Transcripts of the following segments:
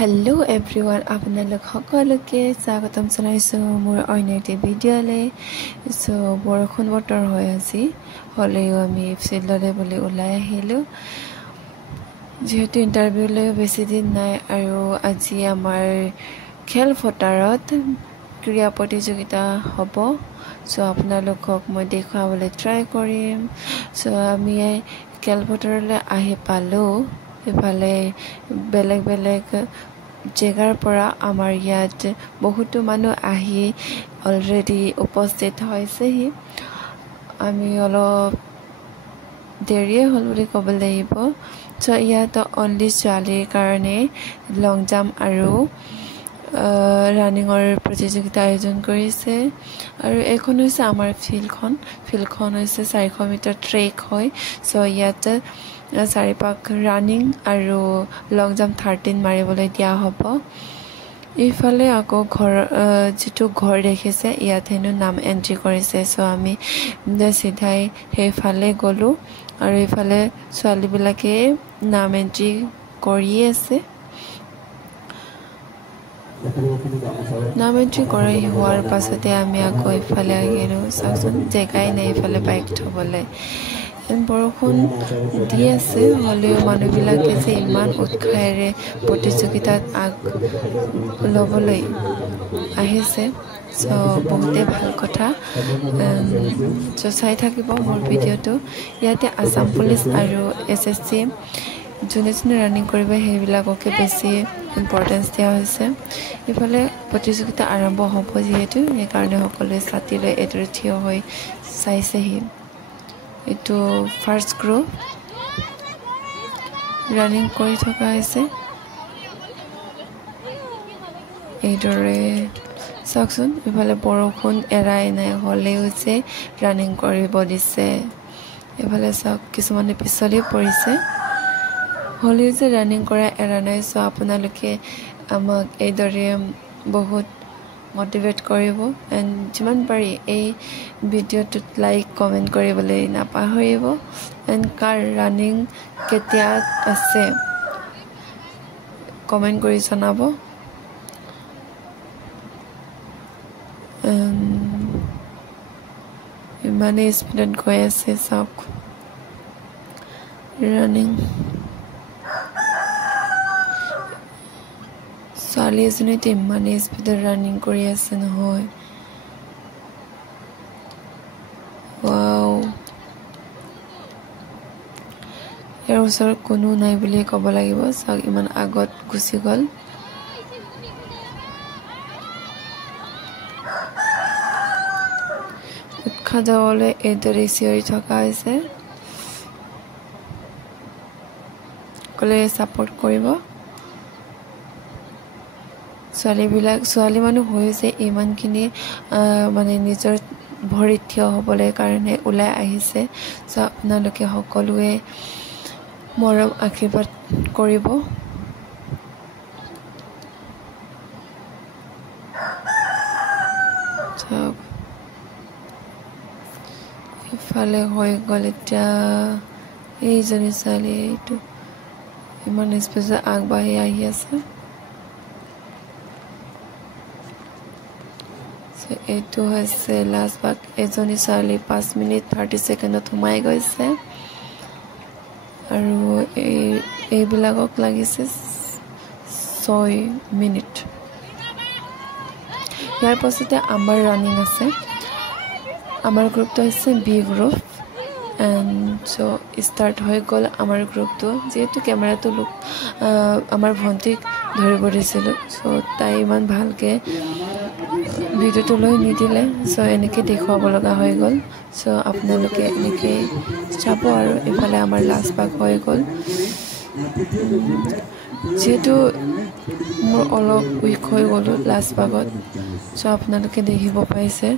hello everyone আপোনালোক সকলোকে স্বাগতম জনাইছো মোৰ অন্য এটা ভিডিঅ'লে সো বৰষুণ বতৰ হৈ আছে হলেও আমি ফিল্ডলৈ বুলি ওলাই আহিলো যেহেতু ইন্টাৰভিউলৈ বেছি দিন নাই আৰু আজি আমাৰ খেল ফটাৰত ক্ৰীড়া প্ৰতিযোগিতা হ'ব সো আপোনালোকক মই দেখাবলৈ ট্ৰাই কৰিম সো আমি খেল ফটাৰলৈ আহি পালো এফালে বেলেগ বেলেগ জেগাৰ পৰা আমাৰ ইয়াত বহুতো মানুহ আহি অলৰেডি উপস্থিত হৈছেহি আমি অলপ দেৰিয়ে হ'ল বুলি ক'ব লাগিব সো ইয়াত অনলি ছোৱালীৰ কাৰণে লং জাম্প আৰু ৰানিঙৰ প্ৰতিযোগিতা আয়োজন কৰিছে আৰু এখন হৈছে আমাৰ ফিল্ডখন হৈছে 400 মিটাৰ ট্ৰেক হয় সো ইয়াত চাৰিপাক ৰানিং আৰু লং জাম্প 13 মাৰিবলৈ দিয়া হ'ব ইফালে আকৌ যেটো ঘৰ দেখিছে ইয়াত হেনো নাম এন্ট্ৰি কৰিছে সো আমি সিধাই হেফালে গলো আৰু ইফালে ছোৱালীবিলাকে নাম এন্ট্ৰি কৰি আছে নাম এন্ট্ৰি কৰি হোৱাৰ পাছতে আমি আকৌ ইফালে আহিলো চাওকচোন জেগাই নাই ইফালে বাইক থবলৈ বৰষুণ দি আছে হলেও মানুহবিলাকে যে ইমান উৎসাহেৰে প্ৰতিযোগিতাত ল'বলৈ আহিছে সো বহুতে ভাল কথা চাই থাকিব মোৰ ভিডিঅ'টো ইয়াতে আসাম পুলিচ আৰু SSC যোনে ৰানিং কৰিব সেইবিলাককে বেছি ইম্পৰ্টেঞ্চ দিয়া হৈছে ইফালে প্ৰতিযোগিতা আৰম্ভ হ'ব যিহেতু সেইকাৰণে সকলোৱে ছাতি লৈ এদৰে থিয় হৈ চাইছেহি এটো ফাৰ্স্ট গ্ৰুপ ৰানিং কৰি থকা হৈছে এইদৰে চাওকচোন ইফালে বৰষুণ এৰাই নাই হলেও যে ৰানিং কৰিব দিছে ইফালে চাওক কিছুমানে পিছলি পৰিছে হলেও যে ৰানিং কৰা এৰা নাই সো আপোনালোকে আমাক এইদৰে বহুত মোটিভেট কৰিব এণ্ড যিমান পাৰি এই ভিডিঅ'টোত লাইক কমেণ্ট কৰিবলৈ নাপাহৰিব এণ্ড কাৰ ৰানিং কেতিয়া আছে কমেণ্ট কৰি জনাব ইমানে স্পীডত গৈ আছে চাওক ৰানিং ছোৱালী এজনীতে ইমানে স্পীডত ৰানিং কৰি আছে নহয় ৱাও ইয়াৰ ওচৰত কোনো নাই বুলি ক'ব লাগিব চাওক ইমান আগত গুচি গ'ল উৎসাহ দিবলৈ এইদৰে চিঞৰি থকা হৈছে সকলোৱে ছাপোৰ্ট কৰিব ছোৱালী মানুহ হৈছে ইমানখিনি মানে নিজৰ ভৰিত থিয় হ'বলৈ কাৰণে ওলাই আহিছে সো আপোনালোকে সকলোৱে মৰম আশীৰ্বাদ কৰিব ইফালে হৈ গ'ল এতিয়া এইজনী ছোৱালী এইটো ইমান স্পীডত আগবাঢ়ি আহি আছে এইটো হৈছে লাষ্ট বাক এজনী ছোৱালী 5 মিনিট 30 ছেকেণ্ডত সোমাই গৈছে আৰু এইবিলাকক লাগিছে 6 মিনিট ইয়াৰ পাছতে আমাৰ ৰানিং আছে আমাৰ গ্ৰুপটো হৈছে B group and so start হৈ গ'ল আমাৰ গ্ৰুপটো যেহেতু কেমেৰাটো আমাৰ ভণ্টিক ধৰিব দিছিলোঁ সো তাই ইমান ভালকৈ ভিডিঅ'টো লৈ নিদিলে সো এনেকৈ দেখুৱাব লগা হৈ গ'ল সো আপোনালোকে এনেকৈ চাব আৰু ইফালে আমাৰ লাষ্ট ভাগ হৈ গ'ল যেহেতু মোৰ অলপ উইক হৈ গ'লোঁ লাষ্ট ভাগত সো আপোনালোকে দেখিব পাইছে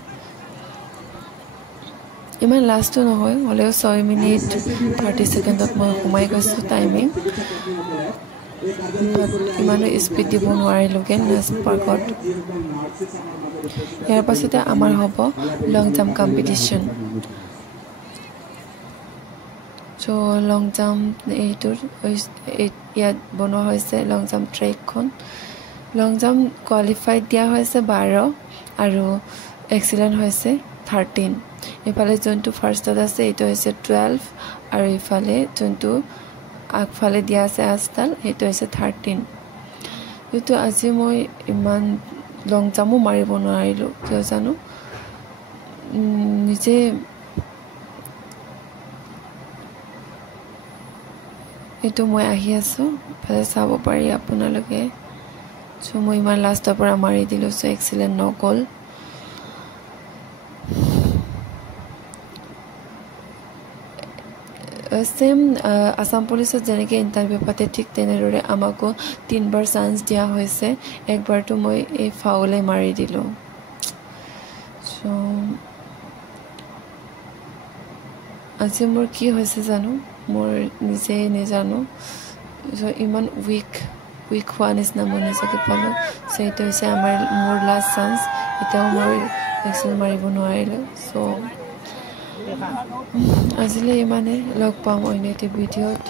ইমান লাষ্টটো নহয় হলেও 6 মিনিট 30 ছেকেণ্ডত মই সোমাই গৈছোঁ টাইমিং ইমানো স্পীড দিব নোৱাৰিলোঁগৈ লাষ্ট পাৰ্কত ইয়াৰ পাছতে আমাৰ হ'ব লং জাম্প কম্পিটিশ্যন চ' লং জাম্প এইটোৰ ইয়াত বনোৱা হৈছে লং জাম্প ট্ৰেকখন লং জাম্প কোৱালিফাইড দিয়া হৈছে 12 আৰু এক্সিলেণ্ট হৈছে 13 ইফালে যোনটো ফাৰ্ষ্টত আছে এইটো হৈছে 12 আৰু ইফালে যোনটো আগফালে দিয়া আছে আস্তাল এইটো হৈছে 13 এইটো আজি মই ইমান লং জাম্পো মাৰিব নোৱাৰিলোঁ কিয় জানো নিজে এইটো মই আহি আছোঁ ইফালে চাব পাৰি আপোনালোকে চ' মই ইমান লাষ্টৰ পৰা মাৰি দিলোঁ চ' এক্সিলেণ্ট নগ'ল সেম আসাম পুলিচত যেনেকৈ ইণ্টাৰভিউ পাতে ঠিক তেনেদৰে আমাকো 3বাৰ চান্স দিয়া হৈছে একবাৰটো মই এই ফাউলে মাৰি দিলোঁ চ' আজি মোৰ কি হৈছে জানো মোৰ নিজে নাজানো চ' ইমান উইক হোৱা নিচিনা মই নিজকে পালোঁ চ' এইটো হৈছে মোৰ লাষ্ট চান্স এতিয়াও মই এক্সেল মাৰিব নোৱাৰিলোঁ চ' আজিলৈ ইমানে লগ পাম অন্য এটি ভিডিঅ'ত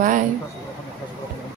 বাই